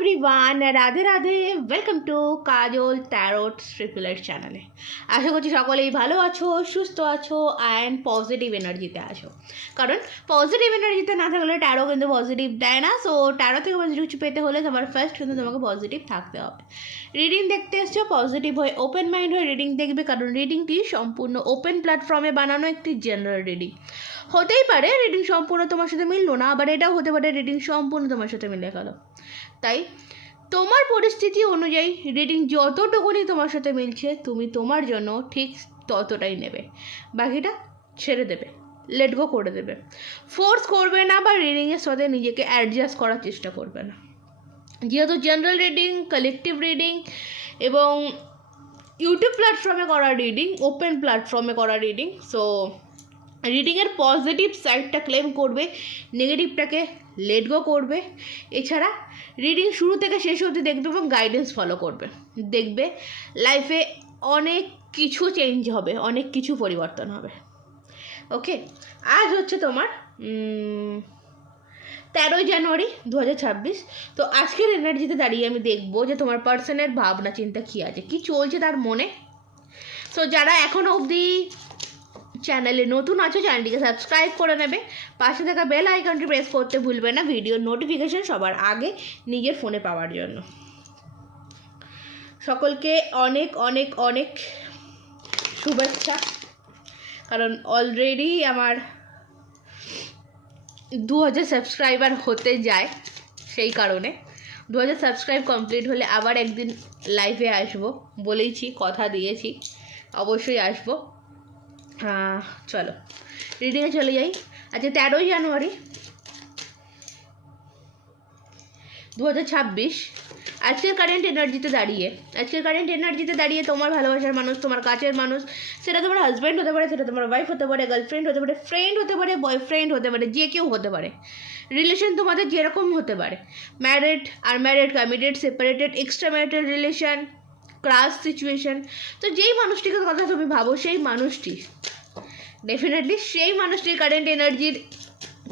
Everyone Radhe Radhe welcome to Kajal tarot স্ট্রিপুলার চ্যানেলে আশা করছি সকলেই ভালো আছো, সুস্থ আছো অ্যান্ড পজিটিভ এনার্জিতে আছো। কারণ পজিটিভ এনার্জিতে না থাকলে ট্যারো কিন্তু পজিটিভ দেয় না। সো ট্যারো থেকে পজিটিভ কিছু পেতে হলে তোমার ফার্স্ট কিন্তু তোমাকে পজিটিভ থাকতে হবে। রিডিং দেখতে এসছো পজিটিভ হয়ে ওপেন মাইন্ড হয়ে রিডিং দেখবে, কারণ রিডিংটি সম্পূর্ণ ওপেন প্ল্যাটফর্মে বানানো একটি জেনারেল রিডিং হতেই পারে রিডিং সম্পূর্ণ তোমার সাথে মিললো না, আবার এটাও হতে পারে রিডিং সম্পূর্ণ তোমার সাথে মিলে গেল। তাই তোমার পরিস্থিতি অনুযায়ী রিডিং যতটুকুনি তোমার সাথে মিলছে, তুমি তোমার জন্য ঠিক ততটাই নেবে। বাকিটা ছেড়ে দেবে লেট গো করে দেবে। ফোর্স করবে না বা রিডিংয়ের সাথে নিজেকে অ্যাডজাস্ট করার চেষ্টা করবে না। যেহেতু জেনারেল রিডিং কালেকটিভ রিডিং এবং ইউটিউব প্ল্যাটফর্মে করা রিডিং ওপেন প্ল্যাটফর্মে করা রিডিং সো রিডিংয়ের পজিটিভ সাইডটা ক্লেম করবে নেগেটিভটাকে লেট গো করবে। এছাড়া রিডিং শুরু থেকে শেষ অবধি দেখবে এবং গাইডেন্স ফলো করবে। দেখবে লাইফে অনেক কিছু চেঞ্জ হবে, অনেক কিছু পরিবর্তন হবে। ওকে আজ হচ্ছে তোমার তেরোই জানুয়ারি দু হাজার ছাব্বিশ। তো আজকের এনার্জিতে দাঁড়িয়ে আমি দেখব যে তোমার পার্সনের ভাবনা, চিন্তা কী আছে? কী চলছে তার মনে? সো যারা এখনও অবধি চ্যানেলে নতুন আছো চ্যানেলটিকে সাবস্ক্রাইব করে নেবে। পাশে থাকা বেল আইকনটি প্রেস করতে ভুলবে না। ভিডিওর নোটিফিকেশন সবার আগে নিজের ফোনে পাওয়ার জন্য। সকলকে অনেক অনেক অনেক শুভেচ্ছা। কারণ অলরেডি আমার দু হাজার সাবস্ক্রাইবার হতে যায় সেই কারণে। দু হাজার সাবস্ক্রাইব কমপ্লিট হলে আবার একদিন লাইভে আসব। বলেইছি, কথা দিয়েছি। অবশ্যই আসব। চলো। রিডিংয়ে চলে যাই। আচ্ছা তেরোই জানুয়ারি। দু হাজার ছাব্বিশ। আজকের কারেন্ট এনার্জিতে দাঁড়িয়ে, আজকের কারেন্ট এনার্জিতে দাঁড়িয়ে তোমার ভালোবাসার মানুষ, তোমার কাছের মানুষ, সেটা তোমার হাজব্যান্ড হতে পারে, সেটা তোমার ওয়াইফ হতে পারে গার্লফ্রেন্ড হতে পারে ফ্রেন্ড হতে পারে বয়ফ্রেন্ড হতে পারে, যে কেউ হতে পারে। রিলেশন তোমাদের যেরকম হতে পারে। ম্যারিড আর married committed separated extra marital relation crush situation তো যেই মানুষটিকে কথা তুমি ভাবো, সেই মানুষটি ডেফিনেটলি সেই মানুষটির কারেন্ট এনার্জির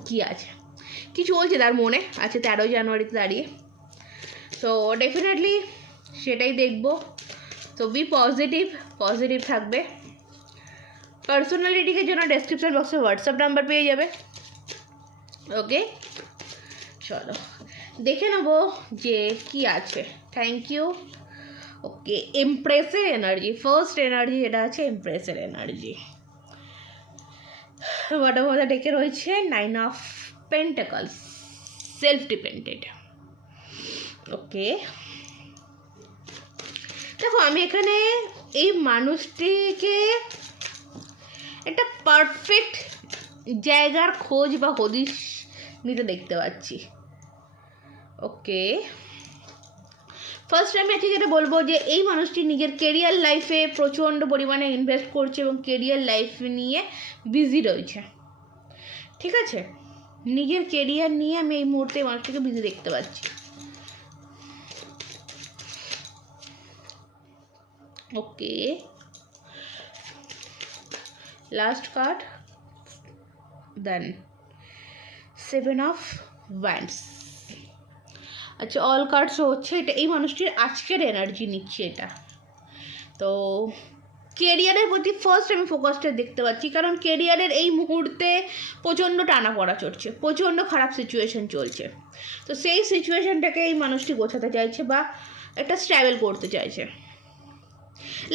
কী আছে? কি চলছে তার মনে? আছে তেরোই জানুয়ারিতে দাঁড়িয়ে। তো ডেফিনেটলি সেটাই দেখব। তো বি পজিটিভ পজিটিভ থাকবে। পার্সোনালিটিকে জন্য ডেসক্রিপশন বক্সে হোয়াটসঅ্যাপ নাম্বার পেয়ে যাবে। ওকে চলো, দেখে নেব যে কি আছে। থ্যাংক ইউ ওকে এমপ্রেসের এনার্জি ফার্স্ট এনার্জি যেটা আছে এমপ্রেসের এনার্জি অফ দ্য ডেকে রয়েছে nine of pentacles self depended okay. দেখো, আমি এখানে এই মানুষটিকে একটা পারফেক্ট জায়গার খোঁজ বা হদিশ নিতে দেখতে পাচ্ছি। ওকে। ফার্স্ট আমি আজকে যেটা বলব যে, এই মানুষটি নিজের কেরিয়ার লাইফে প্রচণ্ড পরিমাণে ইনভেস্ট করছে এবং কেরিয়ার লাইফ নিয়ে বিজি রয়েছে। ঠিক আছে? নিজের কেরিয়ার নিয়ে আমি এই মুহূর্তে মানুষটিকে বিজি দেখতে পাচ্ছি। Okay. Last card then seven of wands আচ্ছা অল কার্ডস হচ্ছে এটা, এই মানুষটির আজকের এনার্জি নিচ্ছে এটা। তো কেরিয়ারের প্রতি ফার্স্ট আমি ফোকাসটা দেখতে পাচ্ছি, কারণ কেরিয়ারের এই মুহূর্তে প্রচণ্ড টানা পড়া চলছে প্রচণ্ড খারাপ সিচুয়েশন চলছে। তো সেই সিচুয়েশনটাকে এই মানুষটি গোছাতে চাইছে বা একটা স্ট্রাগল করতে চাইছে।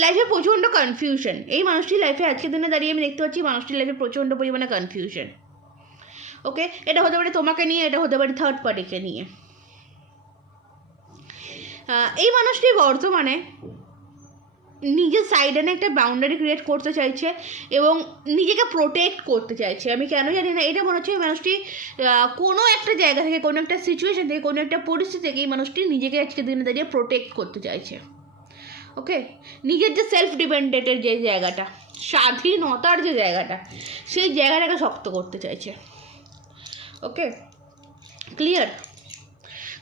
লাইফে প্রচণ্ড কনফিউশন এই মানুষটির লাইফে আজকের দিনে দাঁড়িয়ে আমি দেখতে পাচ্ছি মানুষটির লাইফে প্রচণ্ড পরিমাণে কনফিউশন ওকে এটা হতে পারে তোমাকে নিয়ে, এটা হতে পারে থার্ড পার্টিকে নিয়ে. এই মানুষটি বর্তমানে নিজের সাইডে না একটা বাউন্ডারি ক্রিয়েট করতে চাইছে এবং নিজেকে প্রোটেক্ট করতে চাইছে। আমি কেন জানি না, এটা মনে হচ্ছে এই মানুষটি কোনো একটা জায়গা থেকে, কোনো একটা সিচুয়েশন থেকে, কোনো একটা পরিস্থিতি থেকে এই মানুষটি নিজেকে আজকে দিনে দাঁড়িয়ে প্রোটেক্ট করতে চাইছে। ওকে নিজের যে সেলফ ডিপেন্ডেন্টের যে জায়গাটা, স্বাধীনতার যে জায়গাটা, সেই জায়গাটাকে শক্ত করতে চাইছে। ওকে ক্লিয়ার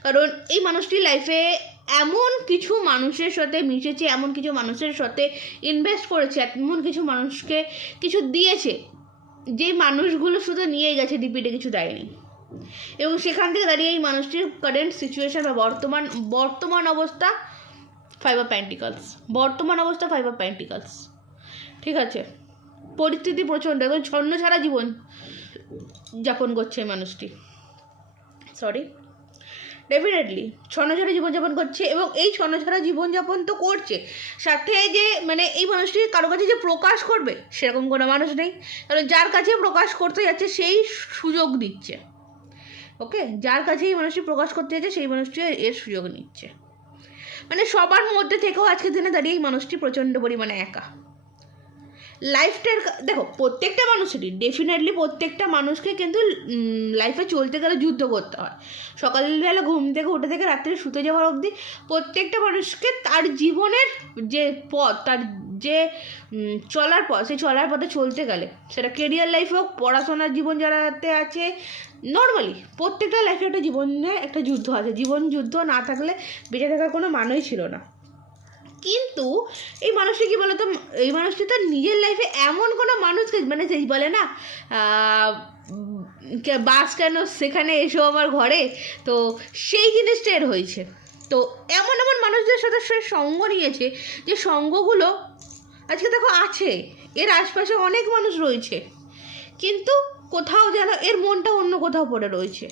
কারণ এই মানুষটি লাইফে এমন কিছু মানুষের সাথে মিশেছে, এমন কিছু মানুষের সাথে ইনভেস্ট করেছে, এমন কিছু মানুষকে কিছু দিয়েছে, যে মানুষগুলো শুধু নিয়ে গেছে রিপিটে কিছু দেয়নি। এবং সেখান থেকে দাঁড়িয়ে এই মানুষটির কারেন্ট সিচুয়েশন বা বর্তমান বর্তমান অবস্থা ফাইভ প্যান্টিকলস বর্তমান অবস্থা ফাইবার প্যান্টিকলস ঠিক আছে? পরিস্থিতি প্রচণ্ড। একদম ছন্ন ছাড়া জীবন যাপন করছে মানুষটি। সরি ডেফিনেটলি ছন্নছাড়া জীবনযাপন করছে এবং এই ছন্নছাড়া জীবনযাপন তো করছে। সাথে যে মানে এই মানুষটি কারও কাছে যে প্রকাশ করবে, সেরকম কোনো মানুষ নেই। কারণ যার কাছে প্রকাশ করতে যাচ্ছে, সেই সুযোগ দিচ্ছে ওকে যার কাছে এই মানুষটি প্রকাশ করতে যাচ্ছে, সেই মানুষটি এর সুযোগ নিচ্ছে। মানে সবার মধ্যে থেকেও আজকের দিনে দাঁড়িয়ে এই মানুষটি প্রচণ্ড পরিমাণে একা। লাইফটার দেখো, প্রত্যেকটা মানুষেরই ডেফিনেটলি প্রত্যেকটা মানুষকে কিন্তু লাইফে চলতে গেলে যুদ্ধ করতে হয়। সকালবেলা ঘুম থেকে উঠে থেকে রাত্রে শুতে যাওয়ার অবধি প্রত্যেকটা মানুষকে তার জীবনের যে পথ, তার যে চলার পথ, সেই চলার পথে চলতে গেলে, সেটা কেরিয়ার লাইফ হোক, পড়াশোনার জীবন যারাতে আছে নর্মালি প্রত্যেকটা লাইফে একটা জীবনে একটা যুদ্ধ আছে। জীবন যুদ্ধ না থাকলে বেঁচে থাকার কোনো মানই ছিল না। কিন্তু এই মানুষটি কি বলতো, এই মানুষটি তো নিজের লাইফে এমন কোনো মানুষকে মানে সেই বলে না বাস কেন সেখানে এসো আমার ঘরে? তো সেই জিনিসটা এর হয়েছে। তো এমন এমন মানুষদের সাথে সে সঙ্গ নিয়েছে, যে সঙ্গগুলো আজকে দেখো আছে। এর আশপাশে অনেক মানুষ রয়েছে। কিন্তু কোথাও যেন এর মনটা অন্য কোথাও পড়ে রয়েছে।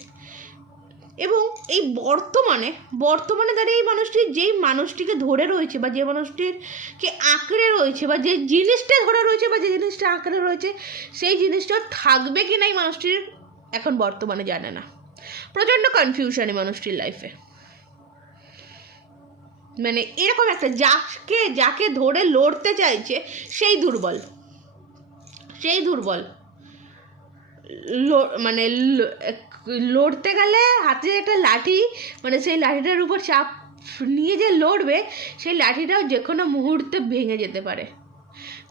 এবং এই বর্তমানে বর্তমানে দাঁড়িয়ে এই মানুষটি যেই মানুষটিকে ধরে রয়েছে বা যে মানুষটিরকে আঁকড়ে রয়েছে বা যে জিনিসটা ধরে রয়েছে বা যে জিনিসটা আঁকড়ে রয়েছে, সেই জিনিসটা থাকবে কি না এই মানুষটির এখন বর্তমানে জানে না। প্রচণ্ড কনফিউশন এই মানুষটির লাইফে মানে এরকম একটা যাকে যাকে ধরে লড়তে চাইছে, সেই দুর্বল। সেই দুর্বল। মানে লড়তে গেলে হাতে একটা লাঠি মানে সেই লাঠিটার উপর চাপ নিয়ে যে লড়বে, সেই লাঠিটাও যে কোনো মুহূর্তে ভেঙে যেতে পারে,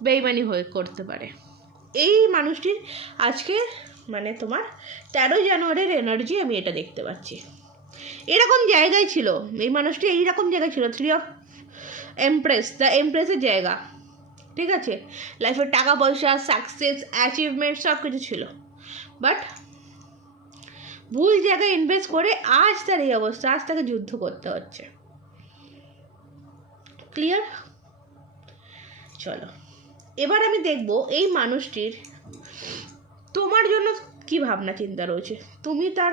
বেইমানি হয়ে করতে পারে। এই মানুষটির আজকে মানে তোমার তেরো জানুয়ারির এনার্জি আমি এটা দেখতে পাচ্ছি। এরকম জায়গায় ছিল। এই মানুষটি এইরকম জায়গায় ছিল থ্রি অফ এমপ্রেস দ্য এমপ্রেসের জায়গা। ঠিক আছে? লাইফে টাকা, পয়সা সাকসেস অ্যাচিভমেন্ট সব কিছু ছিল। বাট ভুল জায়গায় ইনভেস্ট করে আজ তার এই অবস্থা, আজ তাকে যুদ্ধ করতে হচ্ছে। ক্লিয়ার চলো। এবার আমি দেখব এই মানুষটির তোমার জন্য কি ভাবনা চিন্তা রয়েছে? তুমি তার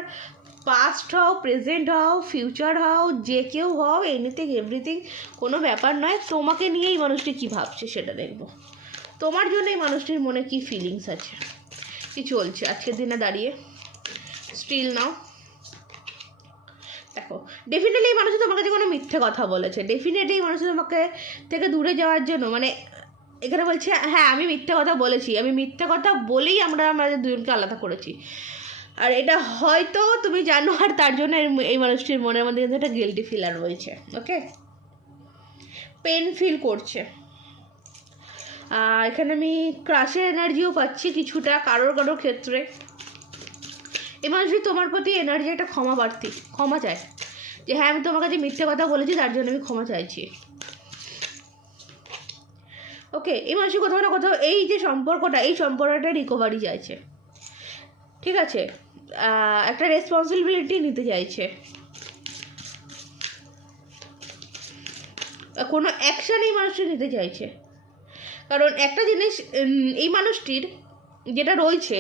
পাস্ট হও প্রেজেন্ট হও ফিউচার হও, যে কেউ হও এনিথিং এভরিথিং কোনো ব্যাপার নয়। তোমাকে নিয়েই মানুষটি কী ভাবছে সেটা দেখব। তোমার জন্য এই মানুষটির মনে কি ফিলিংস আছে? কি চলছে আজকের দিনে দাঁড়িয়ে? স্টিল নাও দেখো ডেফিনেটলি এই মানুষ তোমার কাছে কোনো মিথ্যে কথা বলেছে। ডেফিনেটলি এই মানুষ তোমাকে থেকে দূরে যাওয়ার জন্য মানে এখানে বলছে হ্যাঁ আমি মিথ্যে কথা বলেছি। আমি মিথ্যে কথা বলেই আমরা আমাদের দুজনকে আলাদা করেছি। আর এটা হয়তো তুমি জানো, আর তার জন্য এই মানুষটির মনের মধ্যে কিন্তু একটা গিলটি ফিল আর রয়েছে ওকে পেন ফিল করছে। এখানে আমি ক্রাশের এনার্জিও পাচ্ছি কিছুটা, কারোর কারোর ক্ষেত্রে। এই মানুষটি তোমার প্রতি এনার্জি একটা ক্ষমা প্রার্থী ক্ষমা চায়। যে হ্যাঁ আমি তোমার কাছে মিথ্যে কথা বলেছি, তার জন্য আমি ক্ষমা চাইছি। ওকে এই মানুষটি কোথাও না কোথাও এই যে সম্পর্কটা, এই সম্পর্কটা রিকভারি চাইছে। ঠিক আছে একটা রেসপন্সিবিলিটি নিতে চাইছে। কোনো অ্যাকশন এই মানুষটি নিতে চাইছে। কারণ একটা জিনিস এই মানুষটির যেটা রয়েছে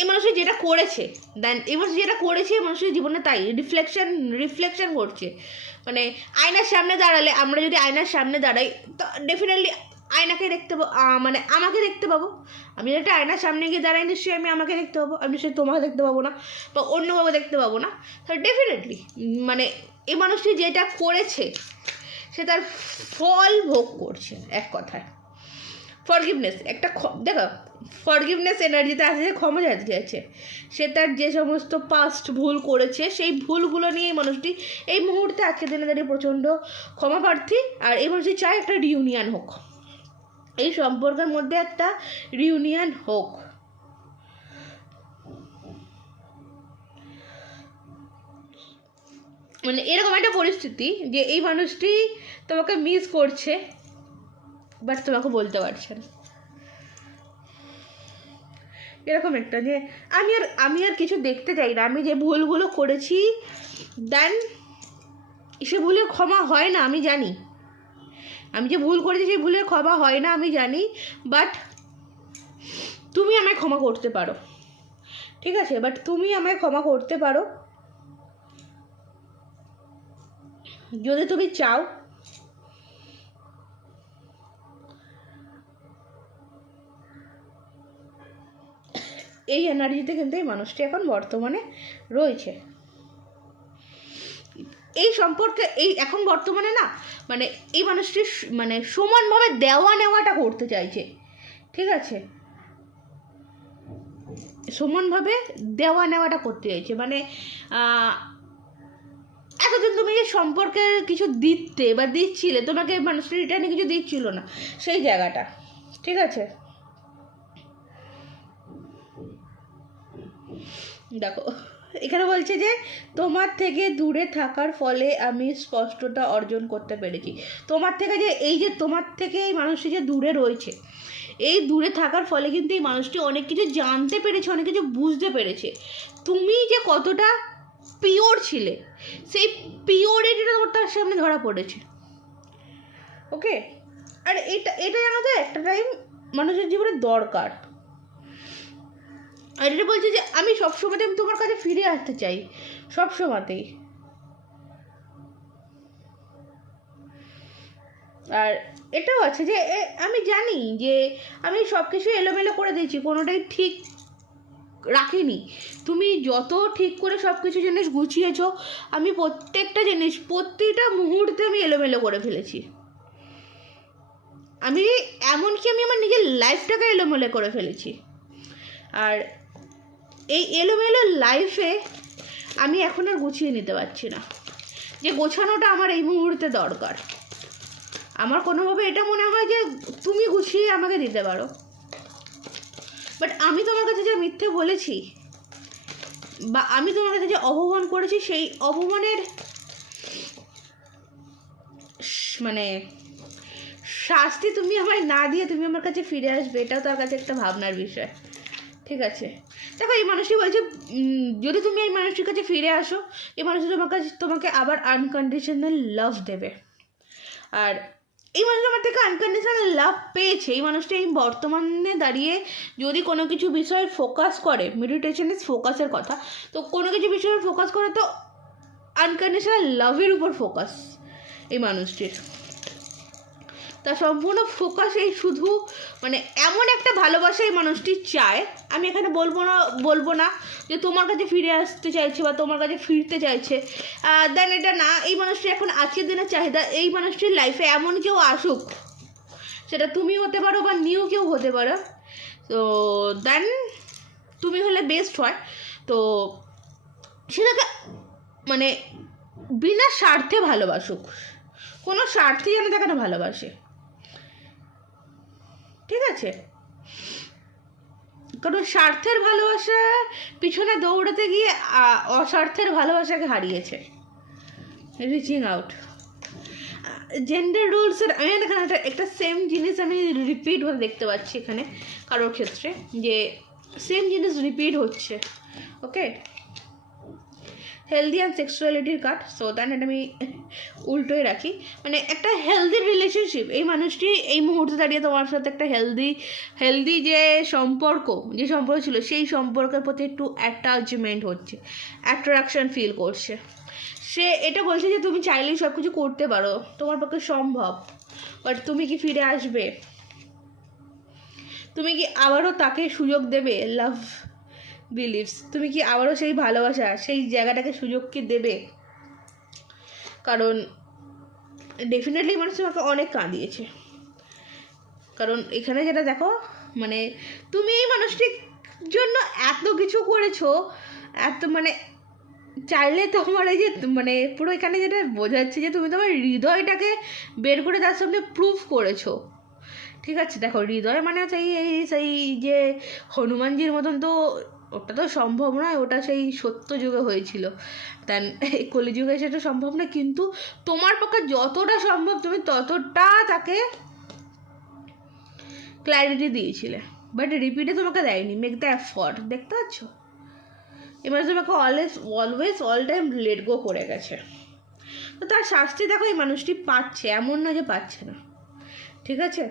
এই মানুষটি যেটা করেছে দেন এই মানুষ যেটা করেছে মানুষের জীবনে তাই রিফ্লেকশন রিফ্লেকশন করছে মানে আয়নার সামনে দাঁড়ালে, আমরা যদি আয়নার সামনে দাঁড়াই, তো ডেফিনেটলি আয়নাকে দেখতে মানে আমাকে দেখতে পাবো। আমি একটা আয়নার সামনে গিয়ে দাঁড়াই, নিশ্চয়ই আমি আমাকে দেখতে পাবো। আমি নিশ্চয়ই তোমাকে দেখতে পাবো না বা অন্য কাউকে দেখতে পাবো না। তো ডেফিনেটলি মানে এই মানুষটি যেটা করেছে, সে তার ফল ভোগ করছে, এক কথায়। ফরগিভনেস একটা দেখো ফরগিভনেস এনার্জিতে আছে যে ক্ষমা চাইতে চাইছে। সে তার যে সমস্ত পাস্ট ভুল করেছে, সেই ভুলগুলো নিয়ে মানুষটি এই মুহূর্তে আজকের দিনে দাঁড়িয়ে প্রচণ্ড ক্ষমা প্রার্থী আর এই মানুষটি চায় একটা রিউনিয়ন হোক। এই সম্পর্কের মধ্যে একটা রিউনিয়ন হোক। মানে এরকম একটা পরিস্থিতি যে এই মানুষটি তোমাকে মিস করছে বাট তোমাকে বলতে পারছে না। এরকম একটা যে আমি আর আমি আর কিছু দেখতে চাই না। আমি যে ভুলগুলো করেছি দেন সে ভুলের ক্ষমা হয় না, আমি জানি। আমি যে ভুল করেছি সেই ভুলের ক্ষমা হয় না, আমি জানি বাট তুমি আমায় ক্ষমা করতে পারো। ঠিক আছে? বাট তুমি আমায় ক্ষমা করতে পারো। যদি তুমি চাও, এই এনার্জিতে কিন্তু এই মানুষটি এখন বর্তমানে রয়েছে। এই সম্পর্কে, এই এখন বর্তমানে না মানে এই মানুষটি মানে সমানভাবে দেওয়া নেওয়াটা করতে চাইছে। ঠিক আছে? সমানভাবে দেওয়া নেওয়াটা করতে চাইছে। মানে এতদিন তুমি যে সম্পর্কে কিছু দিতে বা দিচ্ছিলে, তোমাকে মানুষটি রিটার্নে কিছু দিচ্ছিল না, সেই জায়গাটা। ঠিক আছে? দেখো। এখানে বলছে যে, তোমার থেকে দূরে থাকার ফলে আমি স্পষ্টতা অর্জন করতে পেরেছি। তোমার থেকে যে, এই যে, তোমার থেকে এই মানুষটি যে দূরে রয়েছে, এই দূরে থাকার ফলে কিন্তু এই মানুষটি অনেক কিছু জানতে পেরেছে, অনেক কিছু বুঝতে পেরেছে। তুমি যে কতটা পিওর ছিলে, সেই পিওরিটিটা তোমার তার সামনে ধরা পড়েছে। ওকে আর এটা এটা জানো তো একটা টাইম মানুষের জীবনে দরকার। এটা বলছে যে আমি সবসময় আমি তোমার কাছে ফিরে আসতে চাই, সব সময়তেই। আর এটাও আছে যে আমি জানি যে আমি সব কিছু এলোমেলো করে দিয়েছি, কোনোটাই ঠিক রাখিনি। তুমি যত ঠিক করে সব কিছু জিনিস গুছিয়েছো, আমি প্রত্যেকটা জিনিস, প্রতিটা মুহূর্তে আমি এলোমেলো করে ফেলেছি। আমি এমনকি আমি আমার নিজের লাইফটাকে এলোমেলো করে ফেলেছি। আর এই এলোমেলো লাইফে আমি এখন আর গুছিয়ে নিতে পারছি না। যে গোছানোটা আমার এই মুহূর্তে দরকার। আমার কোনোভাবে এটা মনে হয় যে তুমি গুছিয়ে আমাকে দিতে পারো। বাট আমি তোমার কাছে যে মিথ্যে বলেছি, বা আমি তোমার কাছে যে অপমান করেছি, সেই অপমানের মানে শাস্তি তুমি আমায় না দিয়ে তুমি আমার কাছে ফিরে আসবে, এটাও তার কাছে একটা ভাবনার বিষয়। ঠিক আছে? দেখো, এই মানুষটি বলছে যদি তুমি এই মানুষটির কাছে ফিরে আসো, এই মানুষটি তোমার কাছে, তোমাকে আবার আনকন্ডিশনাল লাভ দেবে। আর এই মানুষ আমার থেকে আনকন্ডিশনাল লাভ পেয়েছে। এই মানুষটা এই বর্তমানে দাঁড়িয়ে যদি কোনো কিছু বিষয়ে ফোকাস করে মেডিটেশন ইজ ফোকাসের কথা, তো কোনো কিছু বিষয়ে ফোকাস করে তো আনকন্ডিশনাল লাভের উপর ফোকাস এই মানুষটির। তার সম্পূর্ণ ফোকাস এই শুধু মানে এমন একটা ভালোবাসা এই মানুষটি চায়। আমি এখানে বলব না বলব না যে তোমার কাছে ফিরে আসতে চাইছে বা তোমার কাছে ফিরতে চাইছে। দেন এটা না, এই মানুষটি এখন আজকের দিনের চাহিদা, এই মানুষটির লাইফে এমন কেউ আসুক, সেটা তুমি হতে পারো বা নিউ কেউ হতে পারো। তো দেন, তুমি হলে বেস্ট হয়। তো সেটাকে মানে বিনা স্বার্থে ভালোবাসুক। কোনো স্বার্থে যেন তাকে ভালোবাসে। ঠিক আছে? কারণ স্বার্থের ভালোবাসা পিছনে দৌড়াতে গিয়ে অস্বার্থের ভালোবাসাকে হারিয়েছে। রিচিং আউট জেন্ডার রুলসের আমি এখানে একটা একটা সেম জিনিস আমি রিপিট হতে দেখতে পাচ্ছি এখানে, কারোর ক্ষেত্রে, যে সেম জিনিস রিপিট হচ্ছে ওকে হেলদি অ্যান্ড সেক্সুয়ালিটির কার্ড সো দ্যান এটা আমি উল্টোই রাখি। মানে একটা হেলদি রিলেশনশিপ এই মানুষটি এই মুহূর্তে দাঁড়িয়ে তোমার সাথে একটা হেলদি হেলদি যে সম্পর্ক যে সম্পর্ক ছিল, সেই সম্পর্কের প্রতি একটু অ্যাটাচমেন্ট হচ্ছে অ্যাট্রাকশন ফিল করছে। সে এটা বলছে যে, তুমি চাইলেই সব কিছু করতে পারো, তোমার পক্ষে সম্ভব। বাট তুমি কি ফিরে আসবে? তুমি কি আবারও তাকে সুযোগ দেবে? লাভ বিলিভস তুমি কি আবারও সেই ভালোবাসা, সেই জায়গাটাকে সুযোগ কি দেবে? কারণ ডেফিনেটলি মানুষ তোমাকে অনেক কাঁদিয়েছে। কারণ এখানে যেটা দেখো মানে তুমি এই মানুষটির জন্য এত কিছু করেছ, এত মানে চাইলে তোমার এই যে মানে পুরো এখানে যেটা বোঝাচ্ছে যে তুমি তোমার হৃদয়টাকে বের করে তার সামনে প্রুফ করেছ। ঠিক আছে, দেখো হৃদয় মানে সেই এই সেই যে হনুমানজির মতন তো ওটা তো সম্ভব নয়, ওটা সেই সত্য যুগে হয়েছিল। দেন কলিযুগে সেটা সম্ভব না কিন্তু তোমার পক্ষে যতটা সম্ভব তুমি ততটা তাকে ক্ল্যারিটি দিয়েছিলে। বাট রিপিটে তোমাকে দেয়নি মেক দ্য এফর্ট দেখতে পাচ্ছ? এবার তোমাকে always always all time let go করে গেছে। তো তার শাস্তি দেখো এই মানুষটি পাচ্ছে, এমন না যে পাচ্ছে না। ঠিক আছে?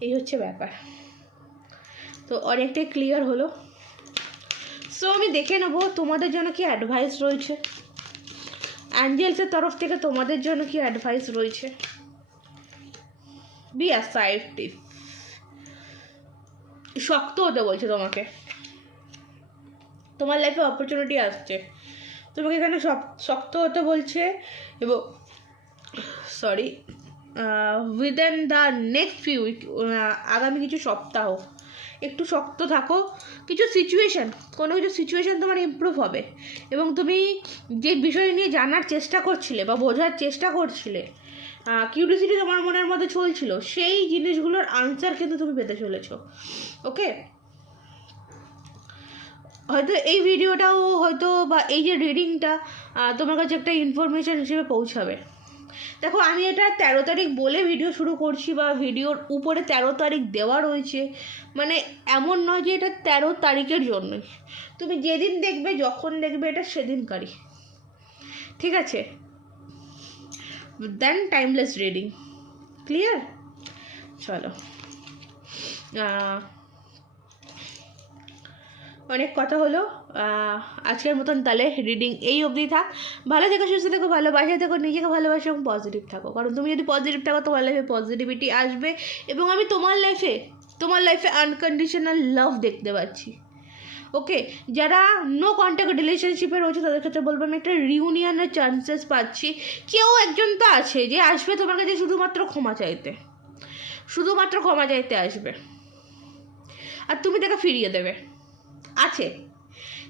এই হচ্ছে ব্যাপার। তো অনেকটাই ক্লিয়ার হলো। সো আমি দেখে নেব তোমাদের জন্য কি অ্যাডভাইস রয়েছে। অ্যাঞ্জেলসের তরফ থেকে তোমাদের জন্য কি অ্যাডভাইস রয়েছে। বি অ্যাসাইভটিভ শক্ত হতে বলছে তোমাকে। তোমার লাইফে অপরচুনিটি আসছে। তোমাকে এখানে শক- শক্ত হতে বলছে এবং sorry within the next few week আগামী কিছু সপ্তাহ, একটু শক্ত থাকো। কিছু সিচুয়েশান কোনো কিছু সিচুয়েশান তোমার ইমপ্রুভ হবে। এবং তুমি যে বিষয় নিয়ে জানার চেষ্টা করছিলে বা বোঝার চেষ্টা করছিলে কিউরিয়াসিটি তোমার মনের মধ্যে চলছিল, সেই জিনিসগুলোর আনসার কিন্তু তুমি পেতে চলেছো। ওকে হয়তো এই ভিডিওটাও হয়তো বা এই যে রিডিংটা তোমার কাছে একটা ইনফরমেশান হিসেবে পৌঁছাবে। দেখো, আমি এটা তেরো তারিখ বলে ভিডিও শুরু করছি বা ভিডিওর উপরে তেরো তারিখ দেওয়া রয়েছে মানে এমন নয় যে এটা তেরো তারিখের জন্যই তুমি যেদিন দেখবে, যখন দেখবে এটা সেদিনকারই। ঠিক আছে? দেন টাইমলেস রিডিং ক্লিয়ার চলো। অনেক কথা হলো। আজকের মতন তাহলে রিডিং এই অবধি থাক। ভালো থেকো, সুস্থ থেকো, ভালোবাসা থেকো, নিজেকে ভালোবাসো এবং পজিটিভ থাকো। কারণ তুমি যদি পজিটিভ থাকো, তোমার লাইফে পজিটিভিটি আসবে এবং আমি তোমার লাইফে তোমার লাইফে আনকন্ডিশনাল লাভ দেখতে পাচ্ছি। ওকে যারা নো কন্ট্যাক্ট রিলেশনশিপে রয়েছে, তাদের ক্ষেত্রে বলব, আমি একটা রিউনিয়নের চান্সেস পাচ্ছি। কেউ একজন তো আছে যে আসবে তোমার কাছে শুধুমাত্র ক্ষমা চাইতে। শুধুমাত্র ক্ষমা চাইতে আসবে। আর তুমি তাকে ফিরিয়ে দেবে। আছে।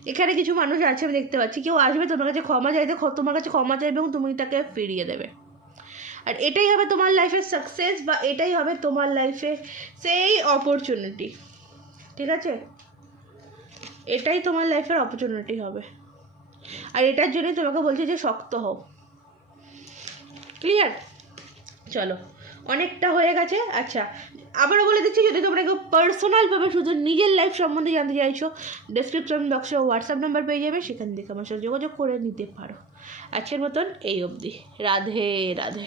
এখানে কিছু মানুষ আছে, আমি দেখতে পাচ্ছি। কেউ আসবে তোমার কাছে ক্ষমা চাইতে তোমার কাছে ক্ষমা চাইবে এবং তুমি তাকে ফিরিয়ে দেবে। আর এটাই হবে তোমার লাইফের সাকসেস বা এটাই হবে তোমার লাইফে সেই অপরচুনিটি ঠিক আছে? এটাই তোমার লাইফের অপরচুনিটি হবে। আর এটার জন্যই তোমাকে বলছে যে শক্ত হও। ক্লিয়ার চলো। অনেকটা হয়ে গেছে। আচ্ছা আবারও বলে দিচ্ছি, যদি তোমরা কেউ পার্সোনালভাবে শুধু নিজের লাইফ সম্বন্ধে জানতে চাইছো ডিসক্রিপশন বক্সে হোয়াটসঅ্যাপ নাম্বার পেয়ে যাবে, সেখান থেকে আমার সাথে যোগাযোগ করে নিতে পারো। আজকের মতন এই অবধি। রাধে রাধে।